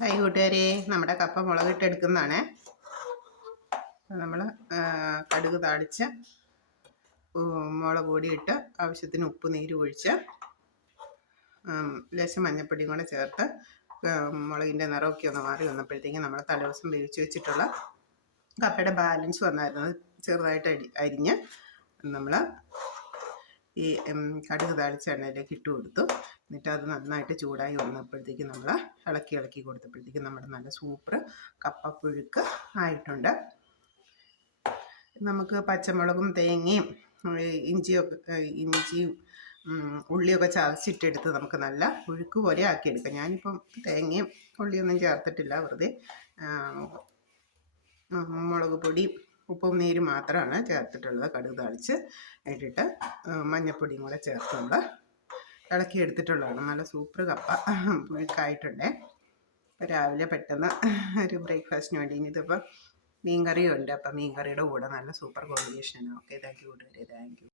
Hi കൂട്ടുകാരെ, നമ്മുടെ കപ്പ മുളകിട്ടെടുക്കുന്നതാണ്. നമ്മൾ കടുക് താളിച്ച് മുളക് പൊടി ഇട്ട് ആവശ്യത്തിന് ഉപ്പ് നീര് ഒഴിച്ച് ലേശം മഞ്ഞൾപ്പൊടിയും കൂടെ ചേർത്ത് മുളകിൻ്റെ നിറമൊക്കെ ഒന്ന് മാറി വന്നപ്പോഴത്തേക്കും നമ്മൾ തലേദിവസം വേവിച്ച് വെച്ചിട്ടുള്ള കപ്പയുടെ ബാലൻസ് വന്നായിരുന്നു. ചെറുതായിട്ട് അരിഞ്ഞ് നമ്മൾ ഈ കടുക് താളിച്ച എണ്ണയിലേക്ക് ഇട്ട് കൊടുത്തു. എന്നിട്ട് അത് നന്നായിട്ട് ചൂടായി വന്നപ്പോഴത്തേക്കും നമ്മൾ ഇളക്കി കൊടുത്തപ്പോഴത്തേക്കും നമ്മുടെ നല്ല സൂപ്പർ കപ്പപ്പുഴുക്ക് ആയിട്ടുണ്ട്. നമുക്ക് പച്ചമുളകും തേങ്ങയും ഇഞ്ചിയും ഉള്ളിയൊക്കെ ചതച്ചിട്ടെടുത്ത് നമുക്ക് നല്ല പുഴുക്ക് പോലെ ആക്കിയെടുക്കാം. ഞാനിപ്പം തേങ്ങയും ഉള്ളിയൊന്നും ചേർത്തിട്ടില്ല, വെറുതെ മുളക് പൊടി ഉപ്പും നീര് മാത്രമാണ് ചേർത്തിട്ടുള്ളത്. കടുക് താളിച്ച് ഇട്ടിട്ട് മഞ്ഞൾപ്പൊടിയും കൂടെ ചേർത്ത് നമ്മൾ ഇളക്കിയെടുത്തിട്ടുള്ളതാണ്. നല്ല സൂപ്പർ കപ്പ പുഴുക്കായിട്ടുണ്ടേ. രാവിലെ പെട്ടെന്ന് ഒരു ബ്രേക്ക്ഫാസ്റ്റിന് വേണ്ടി. ഇതിപ്പോൾ മീൻകറിയും ഉണ്ട്, അപ്പം മീൻകറിയുടെ കൂടെ നല്ല സൂപ്പർ കോമ്പിനേഷനാണ്. ഓക്കെ, താങ്ക് യു കൂട്ടുകാരെ, താങ്ക് യു.